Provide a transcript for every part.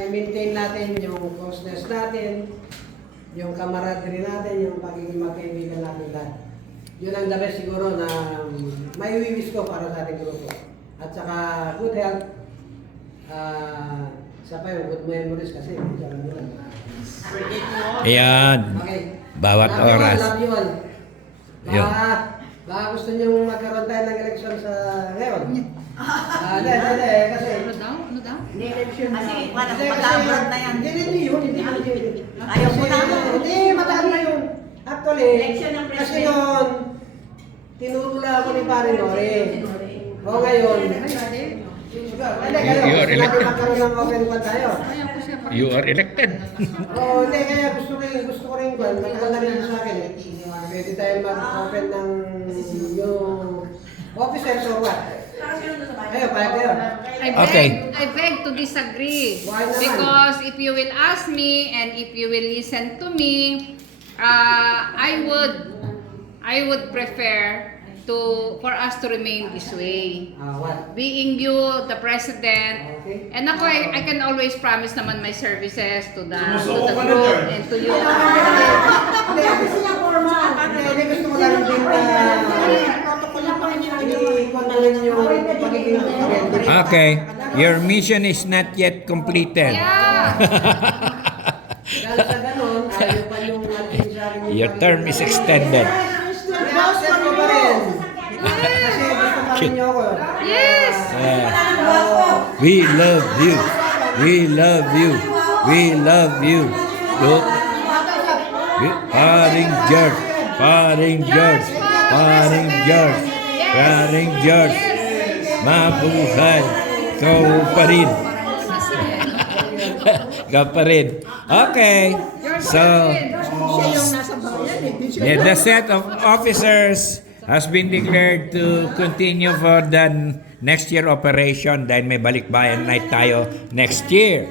Maintain natin yung closeness natin, yung camaraderie natin, yung pagiging magkaibigan natin lahat. Yun ang the best siguro na maiwiwis ko para sa ating grupo. At saka good health, isa pa yung good memories kasi hindi lang nila. Ayan. Okay. Bawat Love you all, oras. love you all. Yun. Baka gusto nyo magkaroon tayo ng eleksyon sa ngayon. Hindi, kasi... Ano daw? Ano daw? Kasi wala Hindi, kong kasi- pag-abroad na yan. Hindi yun. Ayaw ko na. Hindi, matagal na yun. Actually, Election ng kasi president. noon, tinutula ako ni Pare Nori. O ngayon, hindi kayo, You are gusto natin elected. magkaroon ng open one tayo. Ayaw ko siya pa. You are elected. Oo, hindi, kaya gusto ko rin kwan, matagal na rin sa akin eh. Pwede tayo mag-open ng yung officers or what. Ayaw, payag kayo. Okay. I beg to disagree. Why naman? Because if you will ask me and if you will listen to me, I would prefer for us to remain this way. What? Being you, the president, Okay. and ako, I can always promise naman my services to the Sumusuko ka na group dyan. and to you. Hindi, gusto ko lang din yung pagiging presidente. Okay. Your mission is not yet completed. Yeah! Dahil sa ganun, ayaw pa yung natin sa akin yung Your term is extended. Accept ko pa rin. Kasi gusto pa rin niyo ako. Yes! We love you. We love you. We love you. Look. Paring George. Paring George. Paring George. Paring George. Mabuhay. Ikaw pa rin. Ikaw pa rin. Okay. So, the set of officers has been declared to continue for the next year operation dahil may balikbayan night tayo next year.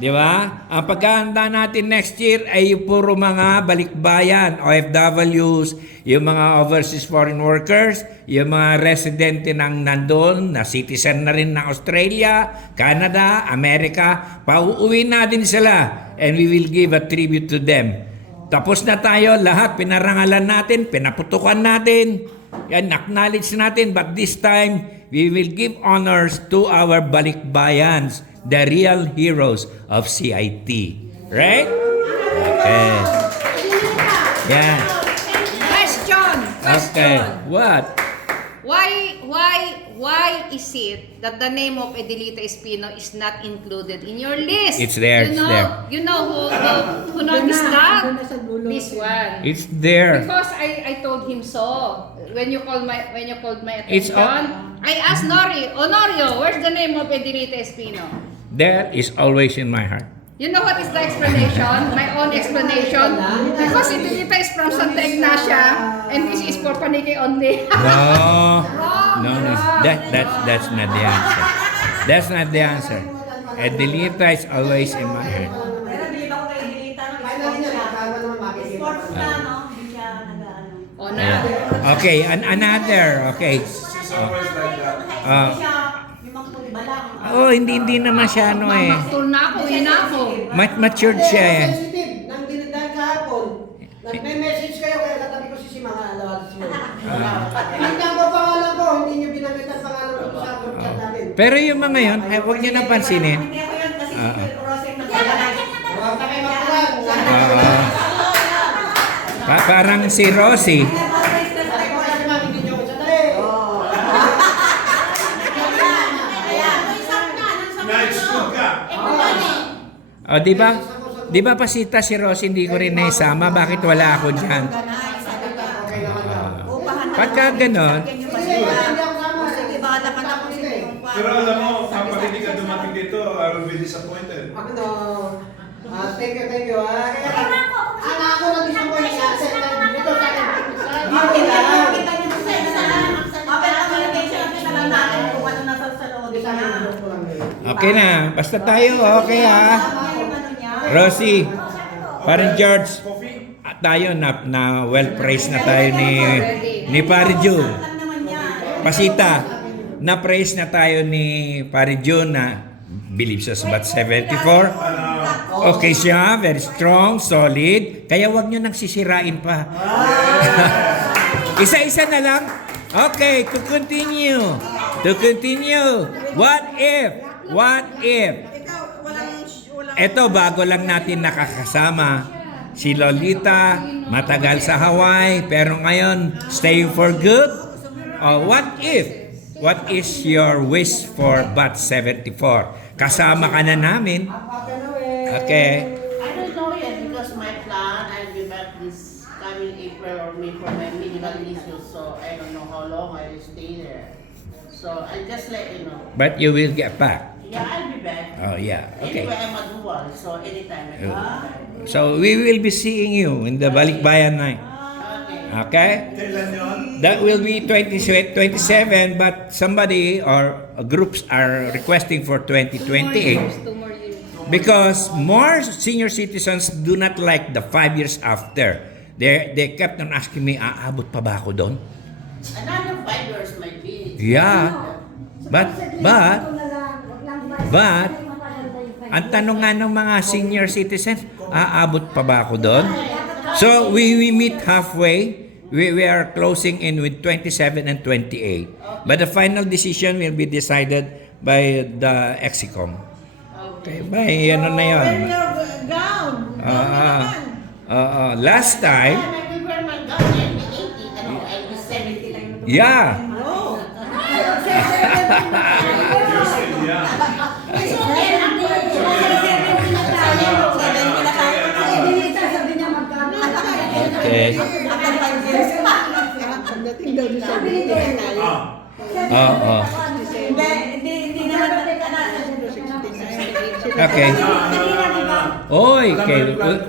Di ba? Ang paghahanda natin next year ay puro mga balikbayan, OFWs, yung mga overseas foreign workers, yung mga residente ng nandun, na citizen na rin ng Australia, Canada, America. Pauuwi natin sila and we will give a tribute to them. Tapos na tayo, lahat pinarangalan natin, pinaputukan natin, yan, acknowledge natin, but this time, we will give honors to our balikbayans, the real heroes of CIT. Right? Okay. Yeah. Question! Okay. What? Why is it that the name of Edelita Espino is not included in your list? It's there, You it's know, there. You know who noticed that? This one. It's there. Because I told him so. When you called my It's attention, I asked Honorio, where's the name of Edelita Espino? There is always in my heart. You know what is the explanation? My own explanation. Because Edelita is from Santa Ignacia and this is for Paniki only. No, no. That's not the answer. That's not the answer. Edelita is always in my heart. Pero bilib ako kay Dilita no. Finally niya, nakakawa naman makikita. Sports na no, hindi siya nag-ano. O na. Okay, another. Okay. She's always like that. Ah. Hindi siya yung mga puliba lang. Oh, hindi naman siya ano eh. Mamaktul na ako, uwi na ako. Matured siya eh. Sensitive, nang dinidaan kahapon. Nagme-message kayo, kaya katabi ko si mga alawat siya. Hindi ang pangalan ko, hindi niyo binanggit ang pangalan ko sa group chat natin. Pero yung mga yun, ay, huwag niyo nang pansinin. Hindi ako yan kasi Ah, ah. si Rosek nagsasalan. Huwag na kayo magkuhan. Parang si Rosie. Sabi ko kasi ma'am, hindi niyo ko sandali. Na-exclude ka. O, di ba pasita si Rosie hindi ko rin naisama? Bakit wala ako dyan? Pagka ganon, Sige, bahala ka na kung sino yung Pero alam mo, kapag hindi ka dumating dito, I will be disappointed. Ano, thank you. Kaya, ako nag-disappoint sa dito sa akin. Dito lang. Kita niyo sa Mabel communication natin na lang natin kung ano nasa sa loob Sa akin, niya. group ko lang yun. okay na. Basta tayo, okay ha. Yung ano niya. Rosie, parang George, Coffee? tayo na well-praised na tayo ni Pare Jun. Lang naman niya. Pasita, na-praise na tayo ni Pare Jun na believes us about 74. Okay siya, very strong, solid. Kaya wag nyo nang sisirain pa. Isa-isa na lang. Okay, to continue. What if? Ikaw, walang... Ito, bago lang natin nakakasama. Si Lolita, matagal sa Hawaii, pero ngayon, staying for good. What if? What is your wish for Bat 74? Kasama ka na namin. Okay. I don't know yet because my plan, I'll be back this coming April or May for my medical issues. So I don't know how long I will stay there. So I'll just let you know. But you will get back. Yeah, I'll be back. Oh, yeah. Okay. Anyway, I'm a dual, so anytime I can be back. So, we will be seeing you in the Balikbayan night. Okay. Okay? Kailan yun? That will be 27, but somebody or groups are requesting for 2028 2 more years. because more senior citizens do not like the 5 years after. They kept on asking me, aabot pa ba ako doon? Another 5 years might be. Yeah. But, ang tanong nga ng mga senior citizens, aabot pa ba ako doon? So, we meet halfway. We are closing in with 27 and 28. But the final decision will be decided by the EXICOM. Okay, by ano na yun? Last time, I will wear my gown and be 80. Ano, I'll be 70 lang. yeah. Okay. Pagdating daw doon sa dito, Oo. Okay. Oy, okay.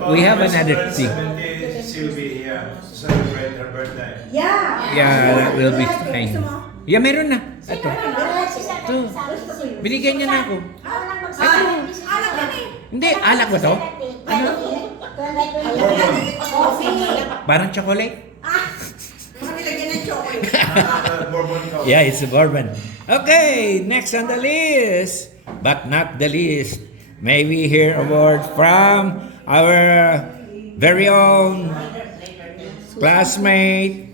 We have another thing. 70, she'll be here to celebrate her birthday. Yeah, that will be fine. Yeah, meron na. Ito. Ito. Binigyan niya na ako. Hindi, alak ba to? Parang chocolate? Bourbon Coke. Yeah, it's a bourbon. Okay, next on the list, but not the least, may we hear a word from our very own classmate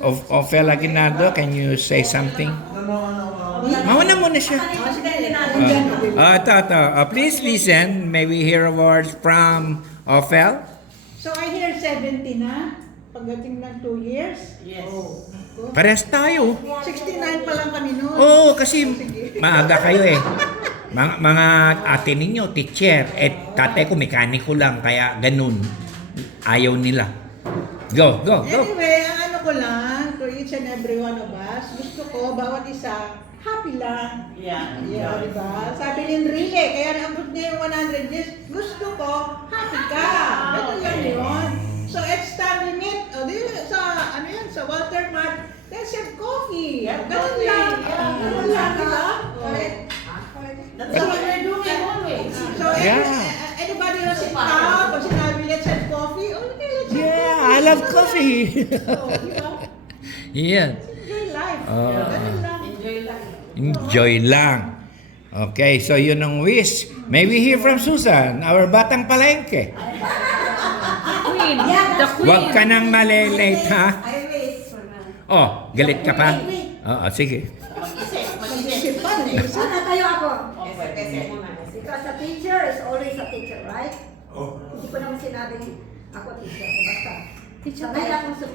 of Ophelia Aguinaldo. Can you say something? Mauna muna siya. Ito. Please listen. May we hear a word from Ophel? So I hear 70 na, pagdating ng 2 years. Yes. Parehas tayo. 69 pa lang kami noon. Oo, kasi maaga kayo eh. Mga ate ninyo, teacher. Tatay ko, mekaniko lang. Kaya ganun. Ayaw nila. Go. Anyway, ang ano ko lang, to each and every one of us, gusto ko, bawat isa, happy lang. Yeah. Yeah, di ba? Sabi ni Enrique, kaya naabot niya yung 100 years, gusto ko, happy ka. Ganun lang yun. So, it's time we meet, sa Walter Mart, let's have coffee. Ganun lang. Ganun lang, di ba? That's what we're doing always. So, Yeah. anybody who sit down, pag sinabi, let's have coffee, okay, let's have Yeah, I love coffee. So, di ba? Yeah. Enjoy life. Oo. Ganun lang. Enjoy lang. Enjoy lang. Okay, so yun ang wish. May we hear from Susan, our batang palengke. Queen. The queen. Huwag ka nang malilate, ha? I wish for now. Oh, galit ka pa? Oo, sige. Mag-isip. Sana tayo ako. Okay. Because a teacher is always a teacher, right? Oh. Hindi ko naman sinabing ako teacher. Basta. Teacher Sanay tayo. akong sa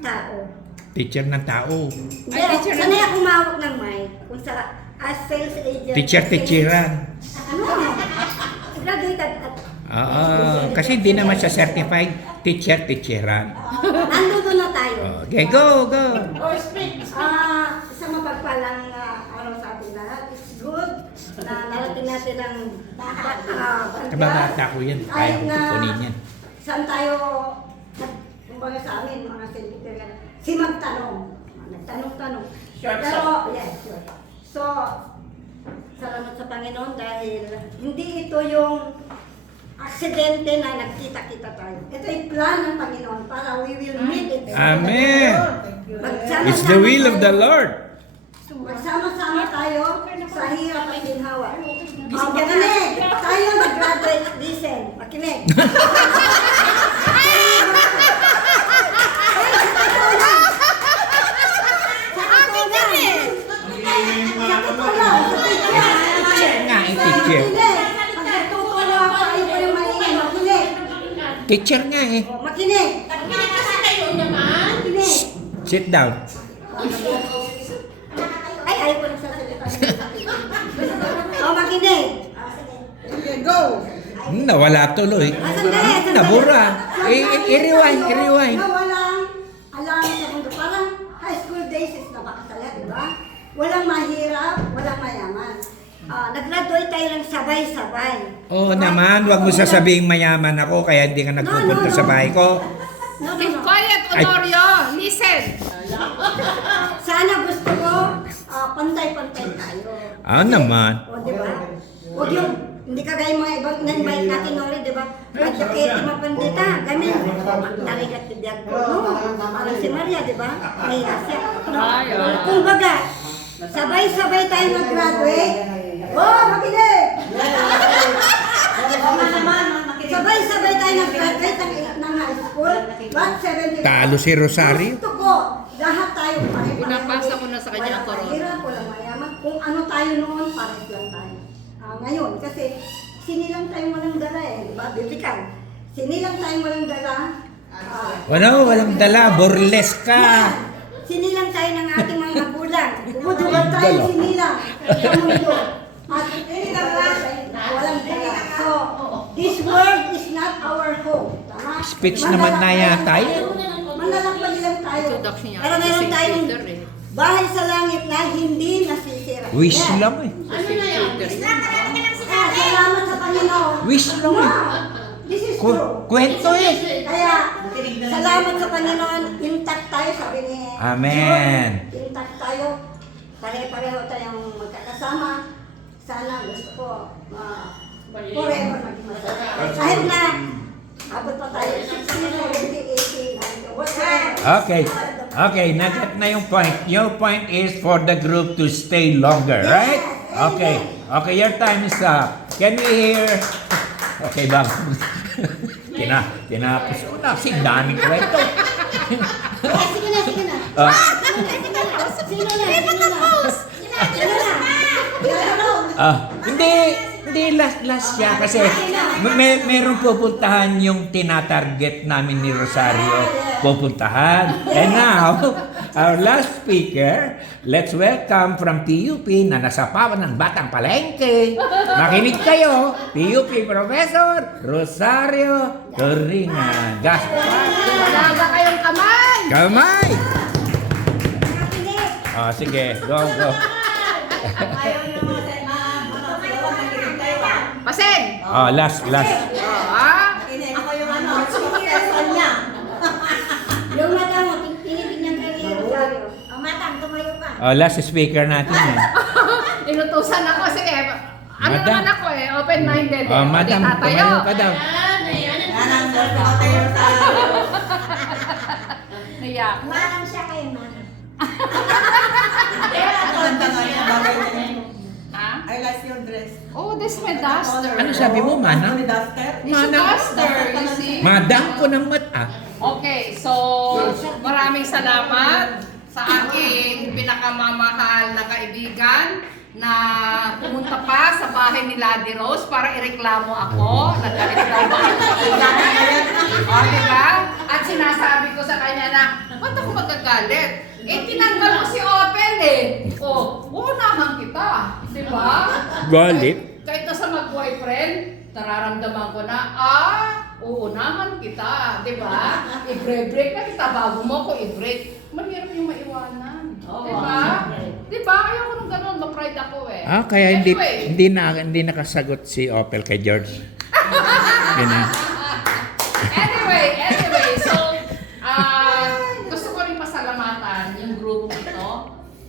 tao. Teacher ng tao. Hindi, teacher na- sanay akong mahawak ng mic. Kung sa as sales agent. Teacher-teacheran. Ano? Graduated at Oo, kasi hindi naman siya certified teacher-teacheran. nandito na tayo. Okay, go. Or speak. Sa mapagpalang araw sa ating lahat, it's good na narating natin ang Kababata ko yan. Kaya ko kunin yan. Saan tayo, kumbaga sa amin, mga secretary, si magtanong. Nagtanong-tanong. Short Pero, yes, sure. So, salamat sa Panginoon dahil hindi ito yung aksidente na nagkita-kita tayo. Ito ay plan ng Panginoon para we will meet it. Amen. Magsama-sama It's the will of the tayo. Lord. Magsama-sama tayo sa hirap at ginhawa. Makinig! Tayo mag-graduate listen. Makinig! Teacher nga eh, teacher. Pagkatutuwa ako, ayaw ko yung maingay. Makinig! Teacher nga eh. Makinig! Makinig kasi kayo naman. Makinig! Sit down. Ay, ayaw ko nagsasalita. Makinig! Sige, go! Nawala tuloy. Sandali. Nabura. I-rewind. Na walang alam sa mundo. Parang high school days is napakasaya, di ba? Walang mahirap, walang mayaman. Nag-graduate tayo ng sabay-sabay. Oo naman, wag mo sasabing mayaman ako kaya hindi ka nagpupunta sa bahay ko. Keep quiet, Honorio. Listen. Sana gusto ko, pantay-pantay tayo. Naman. O, di ba? Huwag yung, hindi kagaya mga ibang in-invite natin, Nori, di ba? Advocate, mapandita, gamin. Narigat yung diag ko, no? Parang si Maria, di ba? Nahiya siya. Kung baga, sabay-sabay tayo mag-graduate. Oh, makinig! Sabay-sabay tayo nag-graduate ng high school. But 70. Talo si Rosario. Gusto ko, lahat tayo pare-pareho. Pinapasa ko na sa kanya ang Walang corona. mahirap, walang mayaman. Kung ano tayo noon, pares lang tayo. Ngayon, kasi sinilang tayong walang dala eh, di ba? Biblical. Sinilang tayong walang dala. Walang dala, burlesque ka. Sinilang tayo ng ating mga magulang. Bumudugan tayo sinilang sa mundo. At sinilang walang dala. So, this world is not our home. Tama? Speech naman na yata yun. Manlalakbay lang tayo. Introduction niya. Pero meron St. tayong Peter, eh. bahay sa langit na hindi nasisira. Wish Yes. lang eh. Ano na yan? Salamat sa Panginoon. Wish lang eh. This is true. Kwento eh. Kaya, salamat sa Panginoon, intact tayo, sabi ni Amen. John. Intact tayo, pare-pareho tayong magkakasama. Sana gusto ko, forever maging masaya. Kahit na, abot pa tayo, 60, 70, 80, 90, whatever. Okay, nagat na yung point. Your point is for the group to stay longer, right? Okay, your time is up. Can we hear? Okay, bang. Tinapos ko na. Kasi daming kwento. Sige na. Sino na? Hindi last siya kasi meron pupuntahan yung tinatarget namin ni Rosario pupuntahan. And now, our last speaker, let's welcome from PUP na nasapawan ng Batang Palengke. Makinig kayo, PUP Professor Rosario Turingan. Gaspar. Wala kayong kamay. Kamay! Sige, go. Pasen. Last. Ako yung successor niya. Yung madam mo, tinitignan ka ni Rosario. Madam, tumayo ka. Last speaker natin eh. Inutusan ako. Sige. Ano Madam. naman ako eh. Open-minded eh. Madam, Di tatayo. tumayo ka daw. Naiyak. Madam siya kayo, madam. Ha? I like your dress. Oh, this is my duster. Ano sabi mo, Mana? Duster? This is duster, you see? Madam ko ng mata. Okay, so maraming salamat sa aking pinakamamahal na kaibigan na pumunta pa sa bahay ni Lady Rose para ireklamo ako. Nagalit daw ba ako sa kaibigan? O, diba? At sinasabi ko sa kanya na, ba't ako magagalit? Tinanggal ko si Open eh. Uunahan kita. Diba? Galit? Kahit nasa mag-boyfriend, nararamdaman ko na, uunahan kita, di ba? I-break na kita bago mo ko i-break. Mahirap yung maiwanan. Di ba? Di ba? Ayoko nung ganun, ma-pride ako eh. Kaya Anyway, hindi nakasagot si Opel kay George. anyway, so, gusto ko rin pasalamatan yung grupo ito.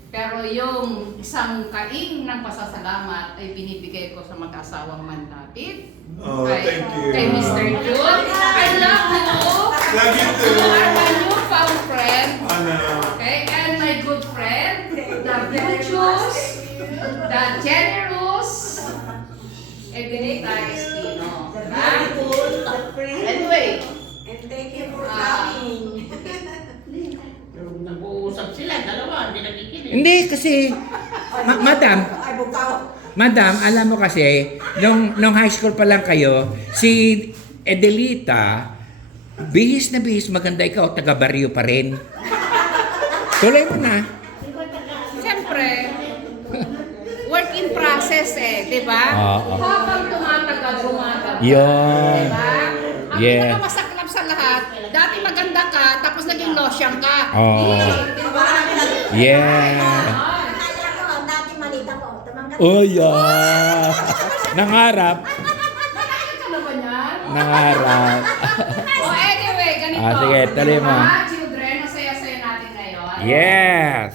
Pero yung isang kaing ng pasasalamat ay binibigay ko sa mag-asawang Mandapit. Thank you. Kay Mr. Jun. I love you. Love you too. You are my newfound friend. Ano? Okay? And my good friend, the the generous Edelita Estino. Ha? Anyway, And thank you for Ah. coming. Nag-uusap sila, dalawa, hindi nakikinig. Hindi kasi, madam, Ay, bukaw. madam, alam mo kasi, nung high school pa lang kayo, si Edelita, bihis na bihis, maganda ikaw, taga-baryo pa rin. Tuloy mo na. siyempre, work in process di ba? Oo. Habang tumatagal, rumatagal. Yun. Di ba? Ang Yeah. pinakamasaklap sa lahat, dati maganda ka, tapos naging losyang ka. Oo. Di ba? Yeah. Kaya ko, dati malita ko. Tumangkat. Oh, yeah. Nangarap. Nakakita ka na ba yan? Nangarap. Anyway, ganito. Ah, sige, tuloy mo. Mga children, ang saya-saya natin ngayon. Yes.